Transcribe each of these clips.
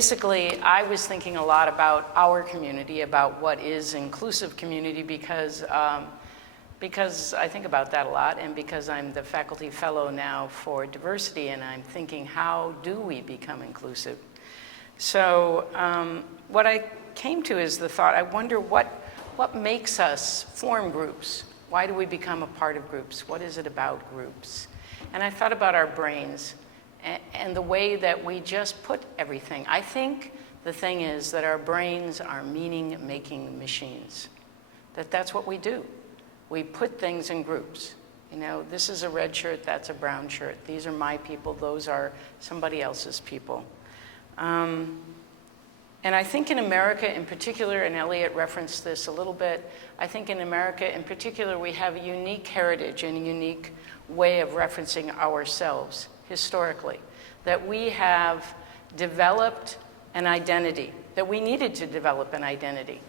basically, I was thinking a lot about our community, about what is inclusive community, because I think about that a lot, and because I'm the faculty fellow now for diversity, and I'm thinking, how do we become inclusive? So what I came to is the thought, I wonder what makes us form groups? Why do we become a part of groups? What is it about groups? And I thought about our brains and the way that we just put everything. I think the thing is that our brains are meaning-making machines, that's what we do. We put things in groups. You know, this is a red shirt, that's a brown shirt. These are my people, those are somebody else's people. And I think in America in particular, and Elliot referenced this a little bit, I think in America in particular we have a unique heritage and a unique way of referencing ourselves historically, that we have developed an identity, that we needed to develop an identity.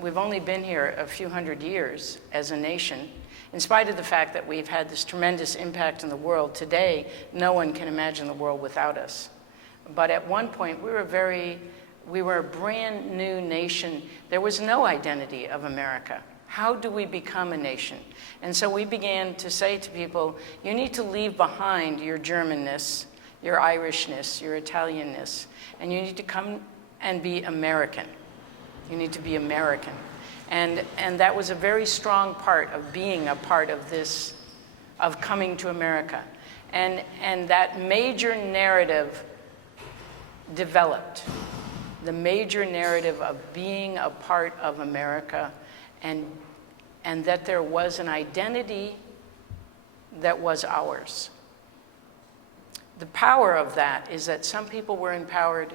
We've only been here a few hundred years as a nation, in spite of the fact that we've had this tremendous impact in the world. Today, no one can imagine the world without us. But at one point, we were a brand new nation. There was no identity of America. How do we become a nation? And so we began to say to people, you need to leave behind your Germanness, your Irishness, your Italianness, and you need to come and be American. You need to be American. And that was a very strong part of being a part of this, of coming to America. And that major narrative developed, the major narrative of being a part of America, and that there was an identity that was ours. The power of that is that some people were empowered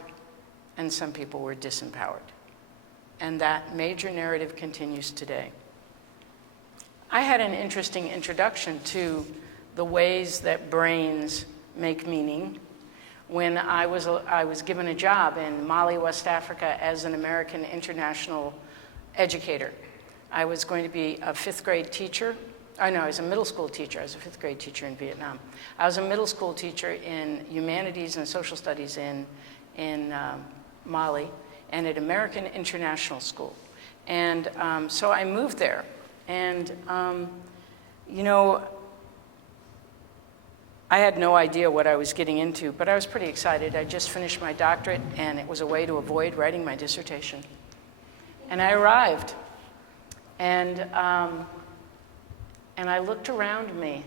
and some people were disempowered. And that major narrative continues today. I had an interesting introduction to the ways that brains make meaning when I was given a job in Mali, West Africa, as an American international educator. I was going to be a fifth grade teacher. I was a middle school teacher. I was a fifth grade teacher in Vietnam. I was a middle school teacher in humanities and social studies in Mali, and at American International School. And so I moved there. And, you know, I had no idea what I was getting into, but I was pretty excited. I just finished my doctorate, and it was a way to avoid writing my dissertation. And I arrived, and I looked around me.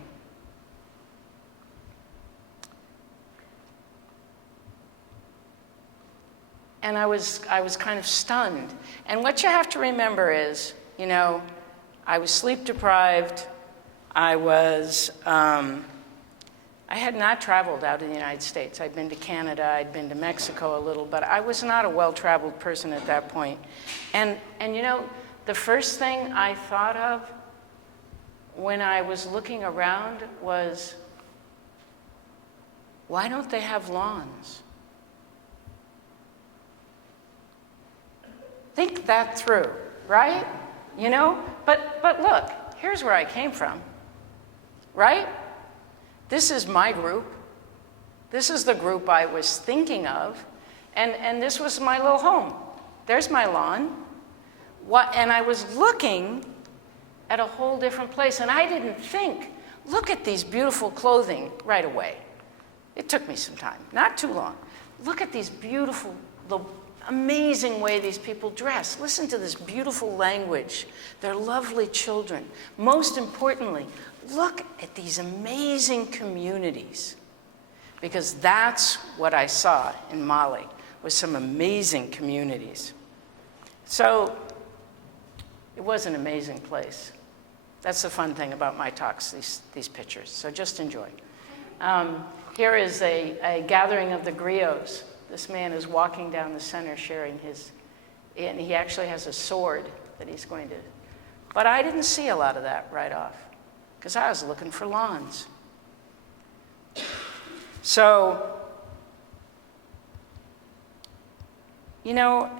And I was kind of stunned. And what you have to remember is, you know, I was sleep deprived. I had not traveled out of the United States. I'd been to Canada, I'd been to Mexico a little, but I was not a well-traveled person at that point. And you know, the first thing I thought of when I was looking around was, why don't they have lawns? Think that through, right? You know, but look, here's where I came from, right? This is my group. This is the group I was thinking of, and this was my little home. There's my lawn. And I was looking at a whole different place, and I didn't think, look at these beautiful clothing right away. It took me some time, not too long. Look at these beautiful, the amazing way these people dress. Listen to this beautiful language. They're lovely children. Most importantly, look at these amazing communities, because that's what I saw in Mali, was some amazing communities. So it was an amazing place. That's the fun thing about my talks, these pictures, so just enjoy. Here is a gathering of the griots. This man is walking down the center sharing and he actually has a sword that he's going to, but I didn't see a lot of that right off, because I was looking for lawns. So, you know,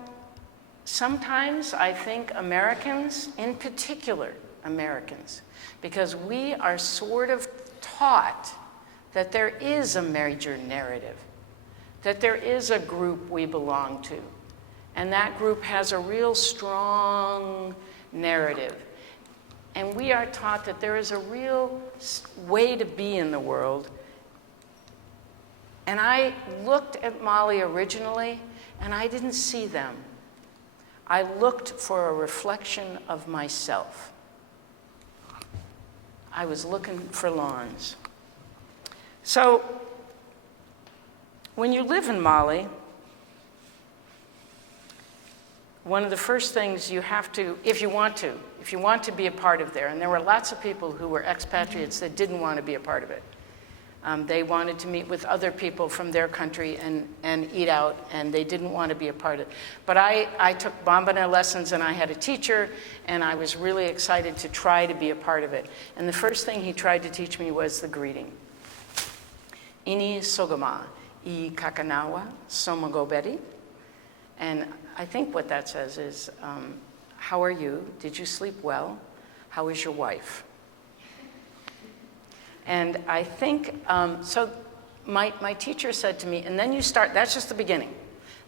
sometimes I think Americans, in particular Americans, because we are sort of taught that there is a major narrative, that there is a group we belong to. And that group has a real strong narrative. And we are taught that there is a real way to be in the world. And I looked at Mali originally, and I didn't see them. I looked for a reflection of myself. I was looking for lawns. So, when you live in Mali, one of the first things you have to, if you want to be a part of there, and there were lots of people who were expatriates that didn't want to be a part of it. They wanted to meet with other people from their country and eat out, and they didn't want to be a part of it. But I took Bambana lessons, and I had a teacher, and I was really excited to try to be a part of it. And the first thing he tried to teach me was the greeting. Ini sogama I kakanawa somagoberi. And I think what that says is, how are you? Did you sleep well? How is your wife? And I think, so my teacher said to me, and then you start, that's just the beginning.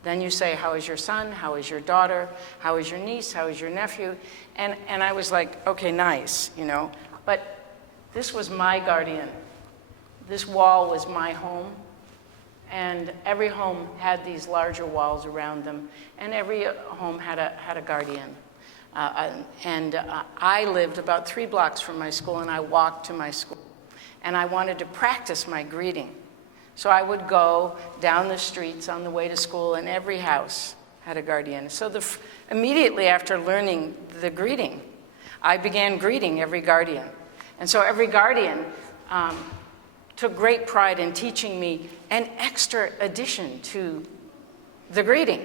Then you say, how is your son? How is your daughter? How is your niece? How is your nephew? And I was like, okay, nice, you know. But this was my guardian. This wall was my home. And every home had these larger walls around them. And every home had a guardian. I lived about 3 blocks from my school, and I walked to my school. And I wanted to practice my greeting. So I would go down the streets on the way to school, and every house had a guardian. So immediately after learning the greeting, I began greeting every guardian. And so every guardian took great pride in teaching me an extra addition to the greeting.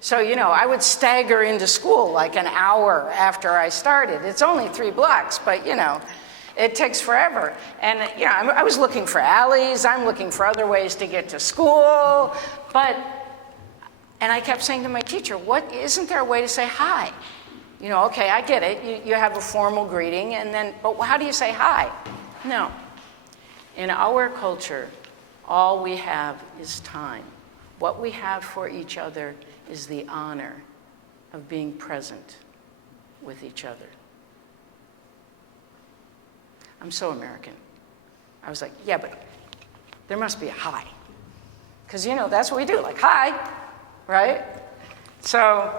So, you know, I would stagger into school like an hour after I started. It's only 3 blocks, but, you know, it takes forever. And, you know, I was looking for alleys. I'm looking for other ways to get to school. And I kept saying to my teacher, isn't there a way to say hi? You know, okay, I get it. You have a formal greeting, but how do you say hi? No. In our culture, all we have is time. What we have for each other is the honor of being present with each other. I'm so American. I was like, yeah, but there must be a hi. Because, you know, that's what we do, like, hi, right? So,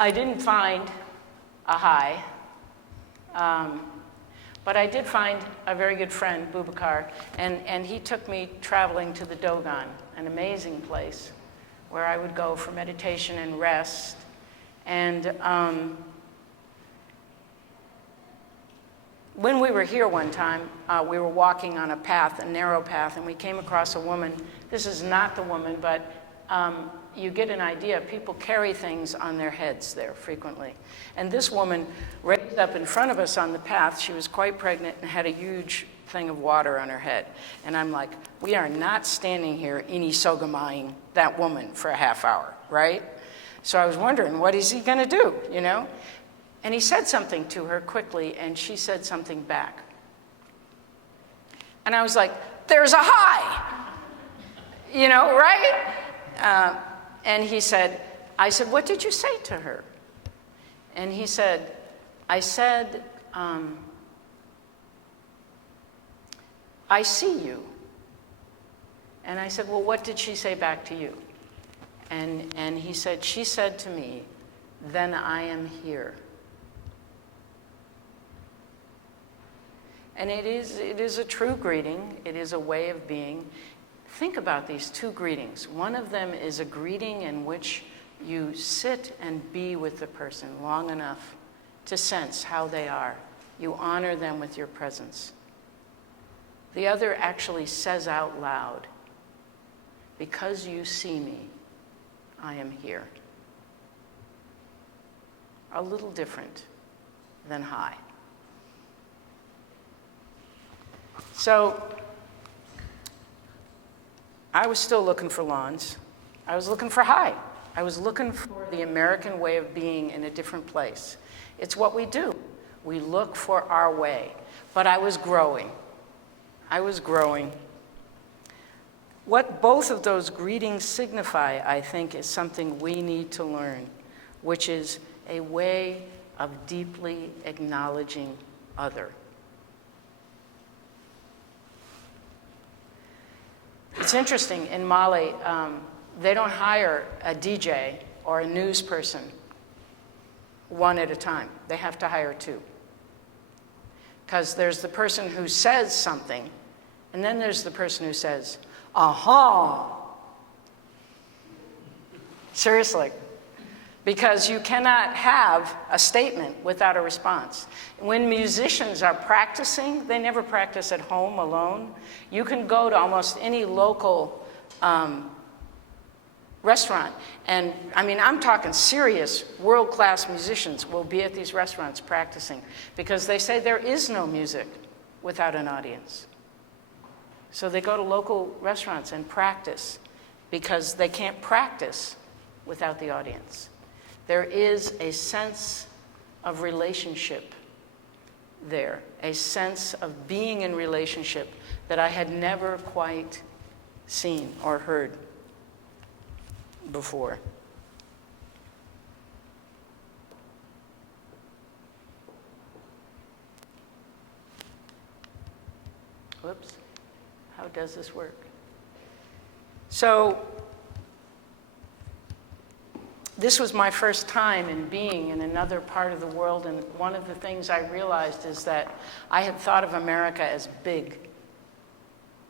I didn't find a hi, but I did find a very good friend, Boubacar, and he took me traveling to the Dogon, an amazing place where I would go for meditation and rest. And when we were here one time, we were walking on a path, a narrow path, and we came across a woman. This is not the woman, but you get an idea. People carry things on their heads there frequently. And this woman raised up in front of us on the path. She was quite pregnant and had a huge thing of water on her head. And I'm like, we are not standing here ini-sogamaing that woman for a half hour, right? So I was wondering, what is he going to do, you know? And he said something to her quickly, and she said something back. And I was like, there's a hi, you know, right? And he said, I said, what did you say to her? And he said, I said, I see you. And I said, well, what did she say back to you? And he said, she said to me, then I am here. And it is a true greeting. It is a way of being. Think about these 2 greetings. One of them is a greeting in which you sit and be with the person long enough to sense how they are. You honor them with your presence. The other actually says out loud, because you see me, I am here. A little different than hi. So, I was still looking for lawns. I was looking for hi. I was looking for the American way of being in a different place. It's what we do. We look for our way. But I was growing. I was growing. What both of those greetings signify, I think, is something we need to learn, which is a way of deeply acknowledging other. It's interesting, in Mali, they don't hire a DJ or a news person one at a time. They have to hire two. Because there's the person who says something, and then there's the person who says, aha. Seriously. Because you cannot have a statement without a response. When musicians are practicing, they never practice at home alone. You can go to almost any local restaurant, and I mean, I'm talking serious world-class musicians will be at these restaurants practicing because they say there is no music without an audience. So they go to local restaurants and practice because they can't practice without the audience. There is a sense of relationship there, a sense of being in relationship that I had never quite seen or heard before. Whoops. How does this work? So, this was my first time in being in another part of the world, and one of the things I realized is that I had thought of America as big,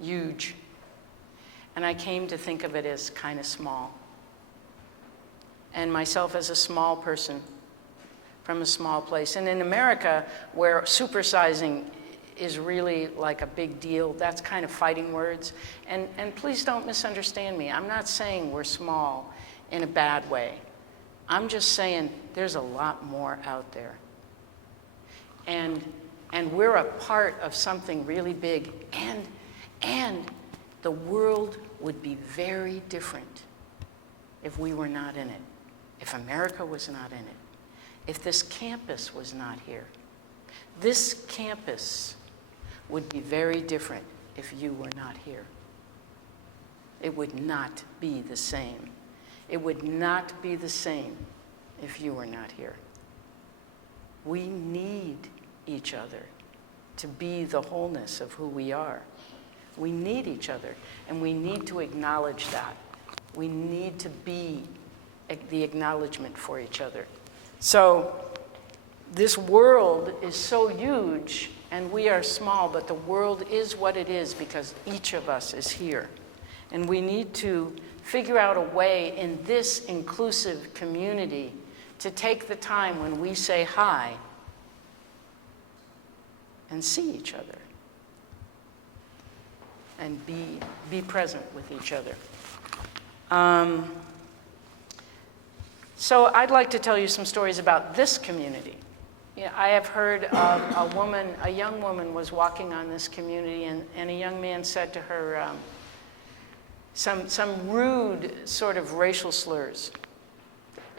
huge, and I came to think of it as kind of small. And myself as a small person from a small place. And in America, where supersizing is really like a big deal, that's kind of fighting words. And please don't misunderstand me. I'm not saying we're small in a bad way. I'm just saying there's a lot more out there. And we're a part of something really big. And the world would be very different if we were not in it. If America was not in it, if this campus was not here. This campus would be very different if you were not here. It would not be the same. It would not be the same if you were not here. We need each other to be the wholeness of who we are. We need each other, and we need to acknowledge that. We need to be the acknowledgement for each other. So this world is so huge and we are small, but the world is what it is because each of us is here. And we need to figure out a way in this inclusive community to take the time when we say hi and see each other and be present with each other. So I'd like to tell you some stories about this community. Yeah, I have heard of a young woman was walking on this community, and a young man said to her some rude sort of racial slurs.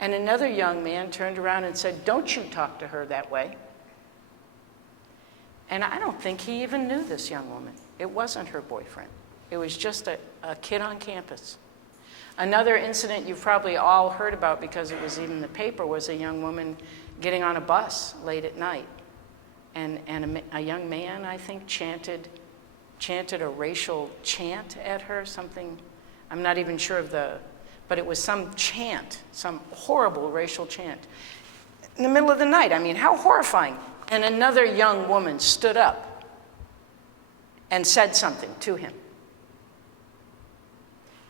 And another young man turned around and said, "Don't you talk to her that way." And I don't think he even knew this young woman. It wasn't her boyfriend. It was just a kid on campus. Another incident you've probably all heard about because it was even in the paper was a young woman getting on a bus late at night. And a young man, I think, chanted a racial chant at her, something, I'm not even sure but it was some chant, some horrible racial chant. In the middle of the night, I mean, how horrifying. And another young woman stood up and said something to him.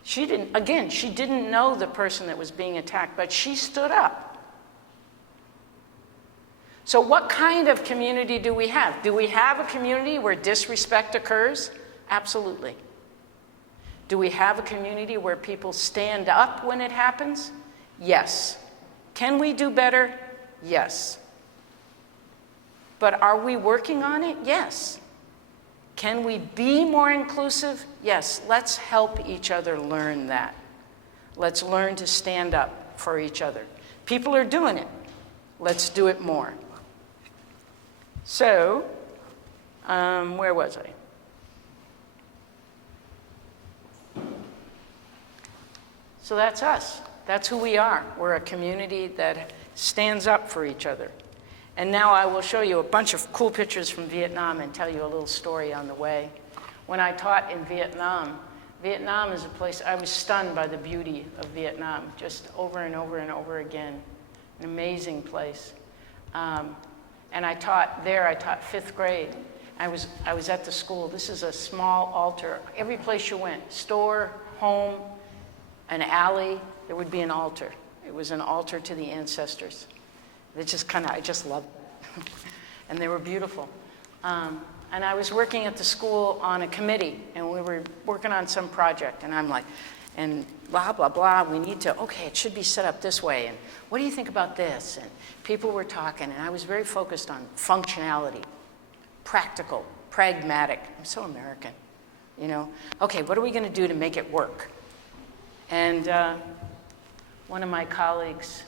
She didn't know the person that was being attacked, but she stood up. So what kind of community do we have? Do we have a community where disrespect occurs? Absolutely. Do we have a community where people stand up when it happens? Yes. Can we do better? Yes. But are we working on it? Yes. Can we be more inclusive? Yes. Let's help each other learn that. Let's learn to stand up for each other. People are doing it. Let's do it more. So, where was I? So that's us. That's who we are. We're a community that stands up for each other. And now I will show you a bunch of cool pictures from Vietnam and tell you a little story on the way. When I taught in Vietnam, Vietnam is a place, I was stunned by the beauty of Vietnam, just over and over and over again. An amazing place. And I taught there, I taught 5th grade. I was at the school. This is a small altar. Every place you went, store, home, an alley, there would be an altar. It was an altar to the ancestors. It just I just loved that. And they were beautiful. And I was working at the school on a committee, and we were working on some project, and I'm like, and blah, blah, blah, we need to, okay, it should be set up this way, and what do you think about this? And people were talking, and I was very focused on functionality, practical, pragmatic. I'm so American, you know? Okay, what are we gonna do to make it work? And one of my colleagues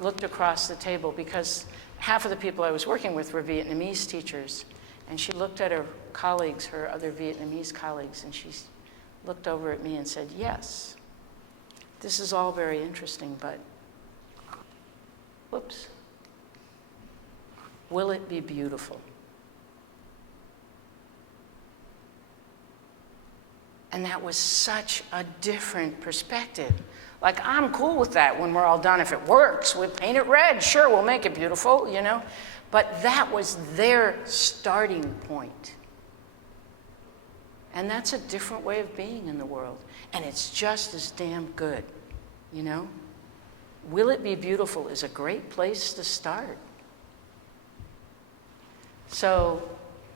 looked across the table, because half of the people I was working with were Vietnamese teachers, and she looked at her colleagues, her other Vietnamese colleagues, and she looked over at me and said, yes, this is all very interesting, but, whoops, will it be beautiful? And that was such a different perspective. Like, I'm cool with that when we're all done. If it works, we'll paint it red. Sure, we'll make it beautiful, you know? But that was their starting point. And that's a different way of being in the world. And it's just as damn good, you know? Will it be beautiful is a great place to start. So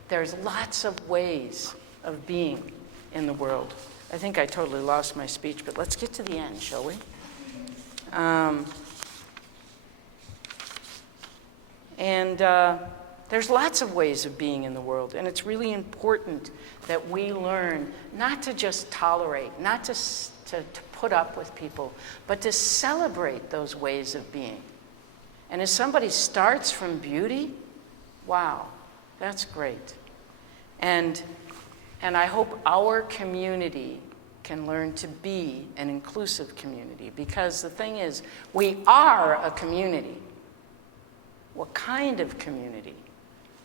there's lots of ways of being in the world. I think I totally lost my speech, but let's get to the end, shall we? There's lots of ways of being in the world, and it's really important that we learn not to just tolerate, not to put up with people, but to celebrate those ways of being. And if somebody starts from beauty, wow, that's great. And I hope our community can learn to be an inclusive community, because the thing is, we are a community. What kind of community?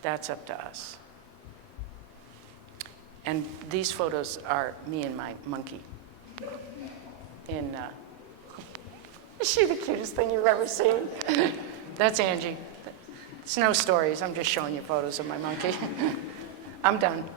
That's up to us. And these photos are me and my monkey. Is she the cutest thing you've ever seen? That's Angie. It's no stories. I'm just showing you photos of my monkey. I'm done.